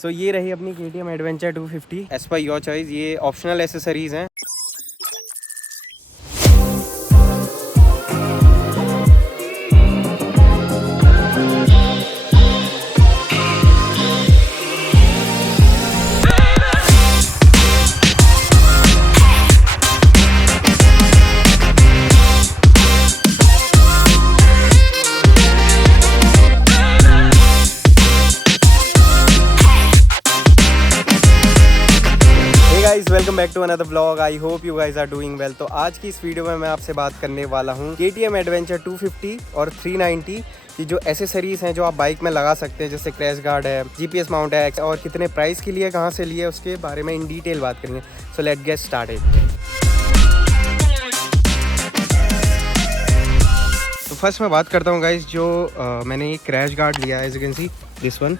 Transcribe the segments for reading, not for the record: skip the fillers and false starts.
सो ये रही अपनी KTM adventure 250 as per your choice. ये ऑप्शनल एसेसरीज हैं। Guys welcome back to another blog. I hope you guys are doing well. तो आज की इस वीडियो में मैं आपसे बात करने वाला हूँ KTM एडवेंचर 250 और 390 की जो एसेसरीज हैं जो आप बाइक में लगा सकते हैं, जैसे क्रैश गार्ड है, GPS माउंट है और कितने प्राइस के लिए, कहाँ से लिए, उसके बारे में इन डिटेल बात करेंगे। So let's get started. तो फर्स्ट मैं बात करता हूँ गाइस, जो मैंने एक क्रैश गार्ड लिया है, as you can see this one,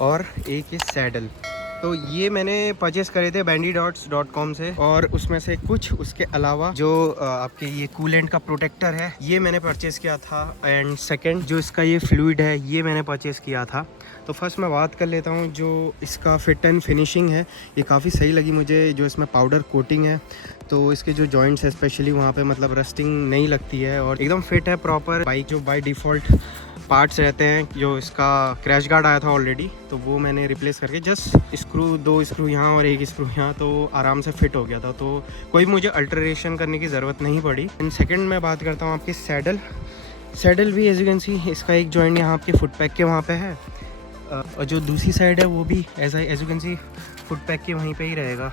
और एक ये सैडल। तो ये मैंने परचेस करे थे bandydots.com से, और उसमें से कुछ उसके अलावा जो आपके ये कूलेंट का प्रोटेक्टर है ये मैंने परचेस किया था, एंड सेकंड जो इसका ये फ्लूइड है ये मैंने परचेस किया था। तो फर्स्ट मैं बात कर लेता हूँ जो इसका फिट एंड फिनिशिंग है, ये काफ़ी सही लगी मुझे। जो इसमें पाउडर कोटिंग है तो इसके जो जॉइंट्स है स्पेशली वहाँ पे मतलब रस्टिंग नहीं लगती है, और एकदम फिट है प्रॉपर। बाइक जो बाय डिफ़ॉल्ट पार्ट्स रहते हैं, जो इसका क्रैश गार्ड आया था ऑलरेडी, तो वो मैंने रिप्लेस करके जस्ट दो स्क्रू यहाँ और एक स्क्रू यहाँ, तो आराम से फिट हो गया था। तो कोई मुझे अल्टरेशन करने की ज़रूरत नहीं पड़ी। एंड सेकंड मैं बात करता हूँ आपकी सैडल भी एज यू कैन सी इसका एक जॉइंट यहाँ आपके फुट पैक के वहाँ पे है, और जो दूसरी साइड है वो भी as you can see foot pack के वहीं पे ही रहेगा,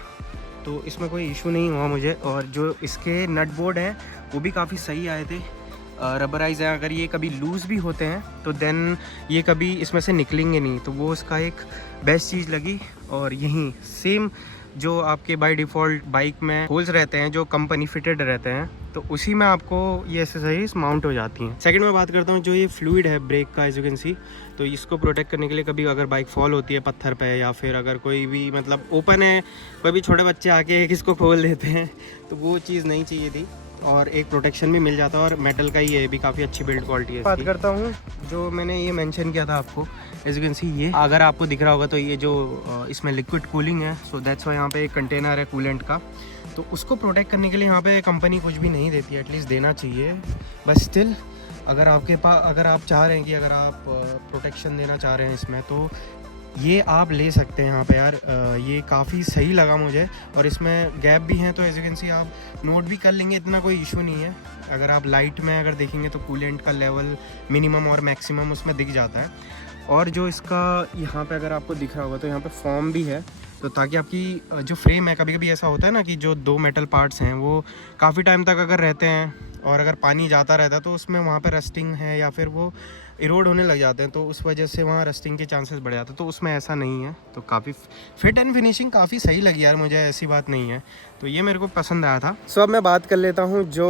तो इसमें कोई इशू नहीं हुआ मुझे। और जो इसके नट बोर्ड है वो भी काफ़ी सही आए थे, रबराइज है। अगर ये कभी लूज़ भी होते हैं तो देन ये कभी इसमें से निकलेंगे नहीं, तो वो इसका एक बेस्ट चीज़ लगी। और यहीं सेम जो आपके बाय डिफ़ॉल्ट बाइक में होल्स रहते हैं जो कंपनी फिटेड रहते हैं, तो उसी में आपको ये एक्सेसरीज माउंट हो जाती हैं। सेकंड में बात करता हूँ जो ये फ्लूइड है ब्रेक का, एज यू कैन सी, तो इसको प्रोटेक्ट करने के लिए कभी अगर बाइक फॉल होती है पत्थर पे, या फिर अगर कोई भी मतलब ओपन है, कोई भी छोटे बच्चे आके इसको खोल देते हैं, तो वो चीज़ नहीं चाहिए थी, और एक प्रोटेक्शन भी मिल जाता है। और मेटल का ही है, भी काफ़ी अच्छी बिल्ड क्वालिटी है। बात करता हूँ जो मैंने ये मेंशन किया था आपको, एज यू कैन सी, ये अगर आपको दिख रहा होगा तो ये जो इसमें लिक्विड कूलिंग है, सो दैट्स वाई यहाँ पे एक कंटेनर है कूलेंट का, तो उसको प्रोटेक्ट करने के लिए यहाँ पे कंपनी कुछ भी नहीं देती है, एटलीस्ट देना चाहिए। बस स्टिल अगर आपके पास, अगर आप चाह रहे हैं कि अगर आप प्रोटेक्शन देना चाह रहे हैं इसमें, तो ये आप ले सकते हैं यहाँ पे यार। ये काफ़ी सही लगा मुझे, और इसमें गैप भी हैं, तो एज यू कैन सी आप नोट भी कर लेंगे, इतना कोई इशू नहीं है। अगर आप लाइट में अगर देखेंगे तो कूलेंट का लेवल मिनिमम और मैक्सिमम उसमें दिख जाता है। और जो इसका यहाँ पे अगर आपको दिख रहा होगा तो यहाँ पे फॉर्म भी है, तो ताकि आपकी जो फ्रेम है, कभी कभी ऐसा होता है ना कि जो दो मेटल पार्ट्स हैं वो काफ़ी टाइम तक अगर रहते हैं और अगर पानी जाता रहता है तो उसमें वहाँ पे रस्टिंग है या फिर वो इरोड होने लग जाते हैं, तो उस वजह से वहाँ रस्टिंग के चांसेस बढ़ जाते हैं। तो उसमें ऐसा नहीं है, तो काफ़ी फिट एंड फिनिशिंग काफ़ी सही लगी यार मुझे, ऐसी बात नहीं है, तो ये मेरे को पसंद आया था। सो अब मैं बात कर लेता हूँ जो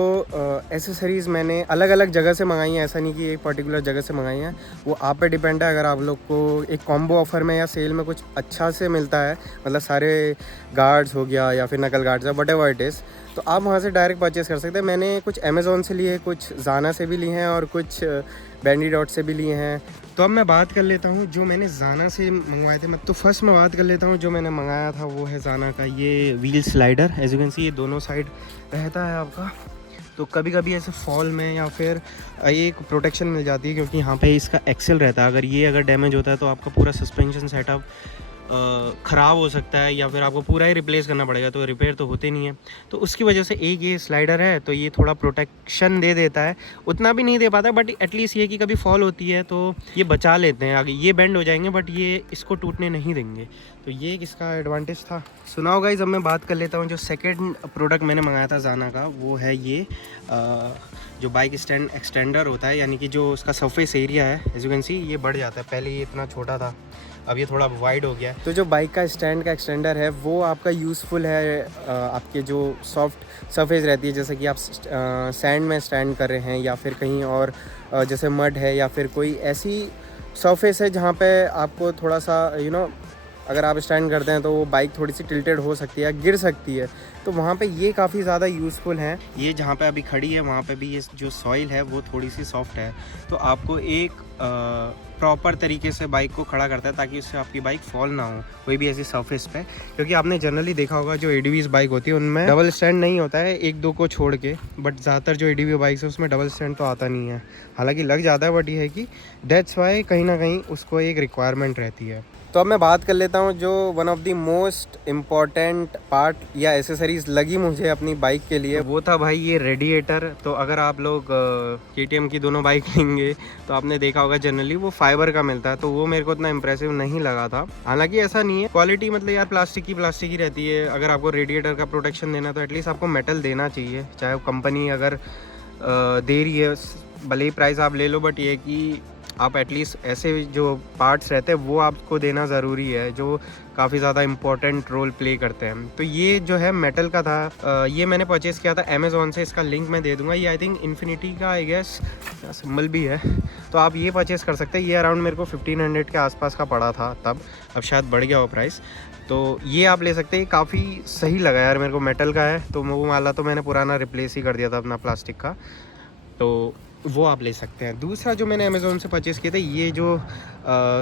एसेसरीज़ मैंने अलग अलग जगह से मंगाई हैं, ऐसा नहीं कि एक पर्टिकुलर जगह से मंगाई हैं, वो आप पे डिपेंड है। अगर आप लोग को एक कॉम्बो ऑफर में या सेल में कुछ अच्छा से मिलता है, मतलब सारे गार्ड्स हो गया या फिर नकल गार्ड्स है, व्हाटएवर इट इज़, तो आप वहाँ से डायरेक्ट परचेस कर सकते हैं। मैंने कुछ अमेज़ॉन से लिए, कुछ ज़ाना से भी लिए हैं, और कुछ बैंडीडॉट से भी लिए हैं। तो अब मैं बात कर लेता हूँ जो मैंने ज़ाना से मंगवाए थे। तो फर्स्ट मैं बात कर लेता हूँ जो मैंने मंगाया था, वो है ज़ाना का ये wheel slider. As you can see ये दोनों साइड रहता है आपका, तो कभी कभी ऐसे फॉल में या फिर एक प्रोटेक्शन मिल जाती है, क्योंकि यहाँ पे इसका एक्सेल रहता है। अगर डैमेज होता है तो आपका पूरा सस्पेंशन सेटअप ख़राब हो सकता है, या फिर आपको पूरा ही रिप्लेस करना पड़ेगा, तो रिपेयर तो होते नहीं है। तो उसकी वजह से एक ये स्लाइडर है, तो ये थोड़ा प्रोटेक्शन दे देता है, उतना भी नहीं दे पाता, बट एटलीस्ट ये कि कभी फॉल होती है तो ये बचा लेते हैं। आगे ये बेंड हो जाएंगे बट ये इसको टूटने नहीं देंगे, तो ये इसका एडवांटेज था। सुनाओ गाइज, अब मैं बात कर लेता हूँ जो सेकेंड प्रोडक्ट मैंने मंगाया था ज़ाना का, वो है ये जो बाइक स्टैंड एक्सटेंडर होता है, यानी कि जो उसका सरफेस एरिया है, एज यू कैन सी ये बढ़ जाता है। पहले ये इतना छोटा था, अब ये थोड़ा वाइड हो गया है। तो जो बाइक का स्टैंड का एक्सटेंडर है वो आपका यूज़फुल है आपके जो सॉफ्ट सरफेस रहती है, जैसे कि आप सैंड में स्टैंड कर रहे हैं, या फिर कहीं और जैसे मड है, या फिर कोई ऐसी सरफेस है जहाँ पे आपको थोड़ा सा अगर आप स्टैंड करते हैं तो वो बाइक थोड़ी सी टिल्टेड हो सकती है, गिर सकती है, तो वहाँ पे ये काफ़ी ज़्यादा यूज़फुल है। ये जहाँ पे अभी खड़ी है वहाँ पे भी ये जो सॉइल है वो थोड़ी सी सॉफ्ट है, तो आपको एक प्रॉपर तरीके से बाइक को खड़ा करता है ताकि उससे आपकी बाइक फॉल ना हो कोई भी ऐसी सरफेस पे। क्योंकि आपने जनरली देखा होगा जो एडीवीज बाइक होती है उनमें डबल स्टैंड नहीं होता है, एक दो को छोड़ के, बट ज़्यादातर जो एडीवी बाइक्स है उसमें डबल स्टैंड तो आता नहीं है। हालांकि लग जाता है, बट ये है कि दैट्स वाई कहीं ना कहीं उसको एक रिक्वायरमेंट रहती है। तो अब मैं बात कर लेता हूँ जो one of the most important part या एसेसरीज लगी मुझे अपनी बाइक के लिए, वो था भाई ये रेडिएटर। तो अगर आप लोग KTM की दोनों बाइक लेंगे तो आपने देखा होगा जनरली वो फाइबर का मिलता है, तो वो मेरे को इतना इंप्रेसिव नहीं लगा था। हालांकि ऐसा नहीं है, क्वालिटी मतलब यार प्लास्टिक की रहती है। अगर आपको रेडिएटर का प्रोटेक्शन देना तो एटलीस्ट आपको मेटल देना चाहिए, चाहे कंपनी अगर दे रही है भले ही प्राइस आप ले लो, बट ये कि आप एटलीस्ट ऐसे जो पार्ट्स रहते हैं वो आपको देना ज़रूरी है जो काफ़ी ज़्यादा इम्पोर्टेंट रोल प्ले करते हैं। तो ये जो है मेटल का था, ये मैंने परचेज़ किया था अमेज़ॉन से, इसका लिंक मैं दे दूंगा। ये आई थिंक इन्फिनिटी का आई गेस सिंबल भी है, तो आप ये परचेज़ कर सकते हैं। ये अराउंड मेरे को 1500 के आसपास का पड़ा था तब, अब शायद बढ़ गया हो प्राइस, तो ये आप ले सकते हैं। काफ़ी सही लगा यार मेरे को, मेटल का है तो वो वाला तो मैंने पुराना रिप्लेस ही कर दिया था अपना प्लास्टिक का, तो वो आप ले सकते हैं। दूसरा जो मैंने अमेज़ोन से परचेज़ किए थे, ये जो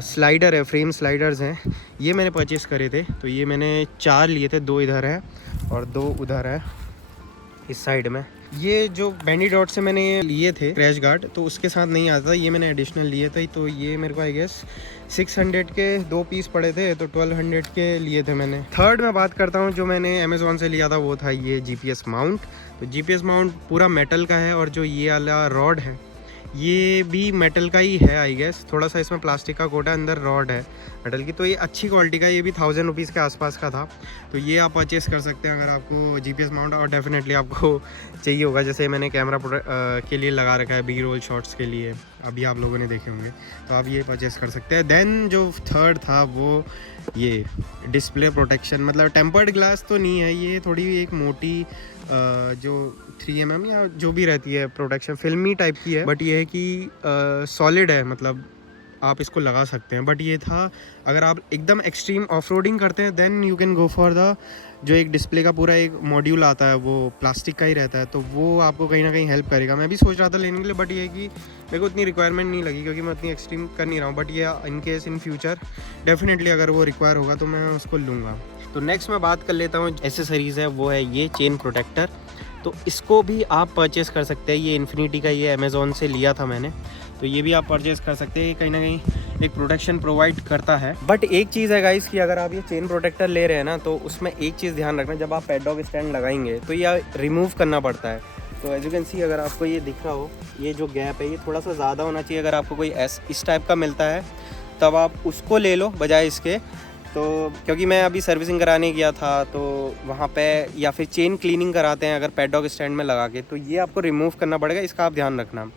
स्लाइडर है, फ्रेम स्लाइडर्स हैं, ये मैंने परचेज़ करे थे। तो ये मैंने 4 लिए थे, 2 इधर हैं और 2 उधर है इस साइड में। ये जो बैंडी डॉट से मैंने ये लिए थे क्रैश गार्ड, तो उसके साथ नहीं आता, ये मैंने एडिशनल लिए थे। तो ये मेरे को आई गेस 600 के 2 पीस पड़े थे, तो 1200 के लिए थे मैंने। थर्ड मैं बात करता हूँ जो मैंने अमेज़ोन से लिया था, वो था ये GPS माउंट। तो GPS माउंट पूरा मेटल का है, और जो ये वाला रॉड है ये भी मेटल का ही है आई गेस, थोड़ा सा इसमें प्लास्टिक का कोटा, अंदर रॉड है मेटल की। तो ये अच्छी क्वालिटी का, ये भी 1000 रुपीज़ के आसपास का था। तो ये आप परचेस कर सकते हैं अगर आपको GPS माउंट, और डेफिनेटली आपको चाहिए होगा। जैसे मैंने कैमरा के लिए लगा रखा है, बी रोल शॉट्स के लिए, अभी आप लोगों ने देखे होंगे, तो आप ये परचेस कर सकते हैं। देन जो थर्ड था वो ये डिस्प्ले प्रोटेक्शन, मतलब टेम्पर्ड ग्लास तो नहीं है, ये थोड़ी एक मोटी जो 3mm या जो भी रहती है प्रोटेक्शन, फिल्मी टाइप की है, बट ये है कि सॉलिड है, मतलब आप इसको लगा सकते हैं। बट ये था अगर आप एकदम एक्सट्रीम ऑफ रोडिंग करते हैं then you can go for the जो एक डिस्प्ले का पूरा एक मॉड्यूल आता है, वो प्लास्टिक का ही रहता है, तो वो आपको कहीं ना कहीं हेल्प करेगा। मैं भी सोच रहा था लेने के लिए, बट ये है कि मेरे को इतनी रिक्वायरमेंट नहीं लगी क्योंकि मैं इतनी एक्सट्रीम कर नहीं रहा हूँ। बट ये in case in future definitely अगर वो रिक्वायर होगा तो मैं उसको लूँगा। तो नेक्स्ट मैं बात कर लेता हूँ एसेसरीज़ है, वो है ये चेन प्रोटेक्टर। तो इसको भी आप परचेज़ कर सकते हैं, ये इन्फिनिटी का, ये अमेज़ॉन से लिया था मैंने, तो ये भी आप परचेज़ कर सकते हैं। ये कहीं ना कहीं एक प्रोटेक्शन प्रोवाइड करता है। बट एक चीज़ है गाइस कि अगर आप ये चेन प्रोटेक्टर ले रहे हैं ना, तो उसमें एक चीज़ ध्यान रखना, जब आप पैडलॉक स्टैंड लगाएंगे तो ये रिमूव करना पड़ता है। तो एज यू कैन सी, अगर आपको ये दिख रहा हो, ये जो गैप है ये थोड़ा सा ज़्यादा होना चाहिए। अगर आपको कोई इस टाइप का मिलता है तब आप उसको ले लो बजाय इसके। तो क्योंकि मैं अभी सर्विसिंग कराने गया था तो वहाँ पे, या फिर चेन क्लीनिंग कराते हैं अगर पैडलॉक स्टैंड में लगा के, तो ये आपको रिमूव करना पड़ेगा, इसका आप ध्यान रखना।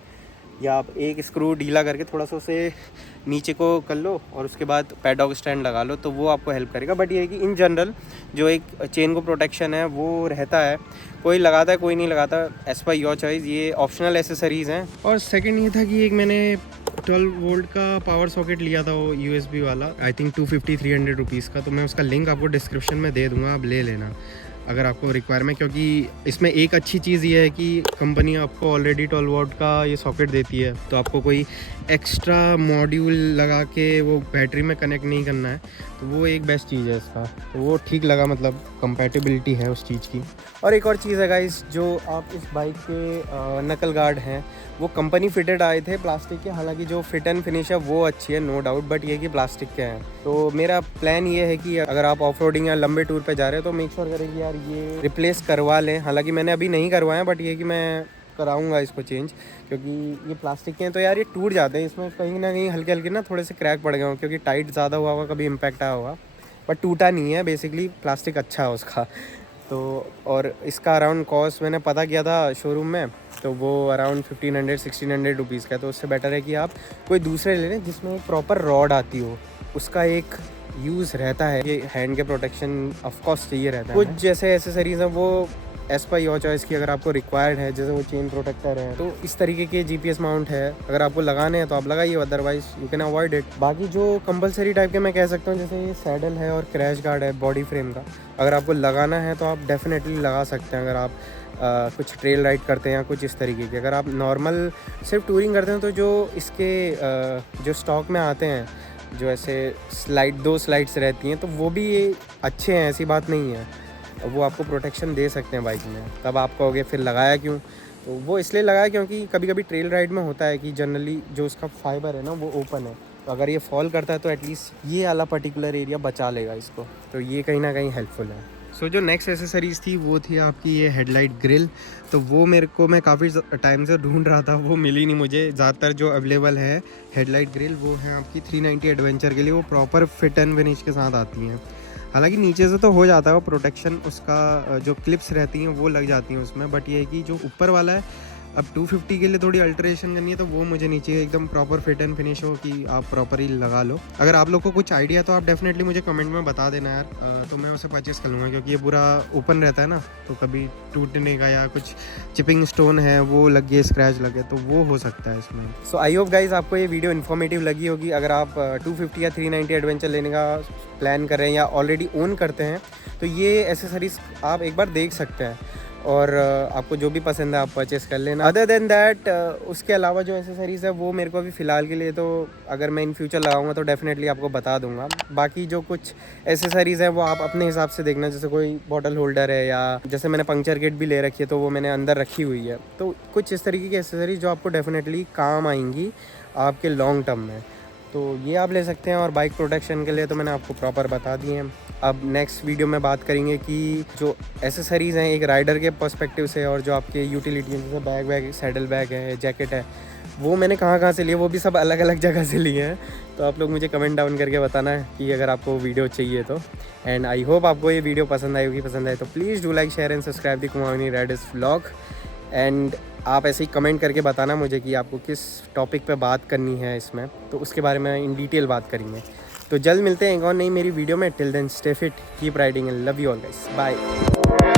या आप एक स्क्रू ढीला करके थोड़ा सा उसे नीचे को कर लो और उसके बाद पैडलॉक स्टैंड लगा लो, तो वो आपको हेल्प करेगा। बट ये है कि इन जनरल जो एक चेन को प्रोटेक्शन है वो रहता है, कोई लगाता है कोई नहीं लगाता, एज पर योर चॉइस, ये ऑप्शनल एसेसरीज़ हैं। और सेकंड ये था कि एक मैंने 12 वोल्ट का पावर सॉकेट लिया था, वो USB वाला, आई थिंक 250-300 रुपीज़ का। तो मैं उसका लिंक आपको डिस्क्रिप्शन में दे दूँगा, आप ले लेना अगर आपको रिक्वायरमेंट। क्योंकि इसमें एक अच्छी चीज़ ये है कि कंपनी आपको ऑलरेडी 12 वोल्ट का ये सॉकेट देती है, तो आपको कोई एक्स्ट्रा मॉड्यूल लगा के वो बैटरी में कनेक्ट नहीं करना है, तो वो एक बेस्ट चीज़ है इसका। तो वो ठीक लगा, मतलब कंपैटिबिलिटी है उस चीज़ की। और एक और चीज़ है गाइस, जो आप इस बाइक के नकल गार्ड हैं वो कंपनी फिटेड आए थे प्लास्टिक के। हालांकि जो फिट एंड फिनिश है वो अच्छी है, नो डाउट, बट ये कि प्लास्टिक के हैं। तो मेरा प्लान ये है कि अगर आप ऑफ रोडिंग या लंबे टूर पे जा रहे हो तो मेक श्योर करें कि यार ये रिप्लेस करवा लें। हालांकि मैंने अभी नहीं करवाया, बट ये कि मैं कराऊंगा इसको चेंज, क्योंकि ये प्लास्टिक के हैं तो यार ये टूट जाते हैं। इसमें कहीं ना कहीं हल्के हल्के ना थोड़े से क्रैक पड़ गए हों, क्योंकि टाइट ज़्यादा हुआ होगा, कभी इम्पैक्ट आया होगा, बट टूटा नहीं है। बेसिकली प्लास्टिक अच्छा है उसका। तो और इसका अराउंड कॉस्ट मैंने पता किया था शोरूम में, तो वो अराउंड 1500-1600 रुपीज़ का है। तो उससे बेटर है कि आप कोई दूसरे ले लें जिसमें एक प्रॉपर रॉड आती हो, उसका एक यूज़ रहता है। ये हैंड के प्रोटेक्शन ऑफ कोर्स चाहिए रहता है। कुछ जैसे एसेसरीज़ हैं वो एज पर योर चॉइस की अगर आपको रिक्वायर्ड है, जैसे वो चेन प्रोटेक्टर है, तो इस तरीके के GPS माउंट है, अगर आपको लगाने हैं तो आप लगाइए, otherwise you can avoid it. बाकी जो कंपलसरी टाइप के मैं कह सकता हूँ, जैसे ये सैडल है और क्रैश गार्ड है बॉडी फ्रेम का, अगर आपको लगाना है तो आप डेफिनेटली लगा सकते हैं। अगर आप कुछ ट्रेल राइड करते हैं या कुछ इस तरीके के, अगर आप नॉर्मल सिर्फ टूरिंग करते हैं तो जो इसके जो स्टॉक में आते हैं, जो ऐसे दो स्लाइड्स रहती हैं, तो वो भी अच्छे हैं, ऐसी बात नहीं है, वो आपको प्रोटेक्शन दे सकते हैं बाइक में। तब आप कहोगे फिर लगाया क्यों, तो वो इसलिए लगाया क्योंकि कभी कभी ट्रेल राइड में होता है कि जनरली जो उसका फाइबर है ना वो ओपन है, तो अगर ये फॉल करता है तो एटलीस्ट ये वाला पर्टिकुलर एरिया बचा लेगा इसको, तो ये कहीं ना कहीं हेल्पफुल है। सो जो नेक्स्ट एसेसरीज़ थी वो थी आपकी ये हेडलाइट ग्रिल। तो वो मैं काफ़ी टाइम से ढूंढ रहा था, वो मिली नहीं मुझे। ज़्यादातर जो अवेलेबल है हेडलाइट ग्रिल वो है आपकी 390 एडवेंचर के लिए, वो प्रॉपर फिट एंड फिनिश के साथ आती हैं। हालांकि नीचे से तो हो जाता है वो प्रोटेक्शन, उसका जो क्लिप्स रहती हैं वो लग जाती हैं उसमें, बट ये है कि जो ऊपर वाला है, अब 250 के लिए थोड़ी अल्टरेशन करनी है, तो वो मुझे नीचे एकदम प्रॉपर फिट एंड फिनिश हो कि आप प्रॉपरली लगा लो। अगर आप लोग को कुछ आइडिया तो आप डेफिनेटली मुझे कमेंट में बता देना यार, तो मैं उसे परचेस कर लूँगा, क्योंकि ये पूरा ओपन रहता है ना, तो कभी टूटने का या कुछ चिपिंग स्टोन है वो लग गए, स्क्रैच लगे, तो वो हो सकता है इसमें। सो आई होप गाइज आपको ये वीडियो इन्फॉर्मेटिव लगी होगी। अगर आप 250 या 390 एडवेंचर लेने का प्लान कर रहे हैं या ऑलरेडी ओन करते हैं, तो ये एसेसरीज आप एक बार देख सकते हैं, और आपको जो भी पसंद है आप परचेस कर लेना। अदर देन दैट उसके अलावा जो एसेसरीज़ है वो मेरे को अभी फ़िलहाल के लिए, तो अगर मैं इन फ्यूचर लगाऊंगा तो डेफिनेटली आपको बता दूंगा। बाकी जो कुछ एसेसरीज़ है वो आप अपने हिसाब से देखना, जैसे कोई बॉटल होल्डर है, या जैसे मैंने पंक्चर किट भी ले रखी है तो वो मैंने अंदर रखी हुई है, तो कुछ इस तरीके की एसेसरीज जो आपको डेफिनेटली काम आएंगी आपके लॉन्ग टर्म में, तो ये आप ले सकते हैं। और बाइक प्रोटेक्शन के लिए तो मैंने आपको प्रॉपर बता दिए हैं। अब नेक्स्ट वीडियो में बात करेंगे कि जो एसेसरीज़ हैं एक राइडर के पर्सपेक्टिव से, और जो आपके यूटिलिटी जैसे बैग सैडल बैग है, जैकेट है, वो मैंने कहाँ से लिए, वो भी सब अलग अलग जगह से लिए हैं। तो आप लोग मुझे कमेंट डाउन करके बताना है कि अगर आपको वीडियो चाहिए तो। एंड आई होप आपको ये वीडियो पसंद आई होगी। पसंद आए तो please do like, share and subscribe the Kumaoni Riders vlog. And आप ऐसे ही कमेंट करके बताना मुझे कि आपको किस टॉपिक पे बात करनी है इसमें, तो उसके बारे में इन डिटेल बात करेंगे। तो जल्द मिलते हैं एक और नई मेरी वीडियो में। Till then stay fit, keep riding and love you all guys, bye.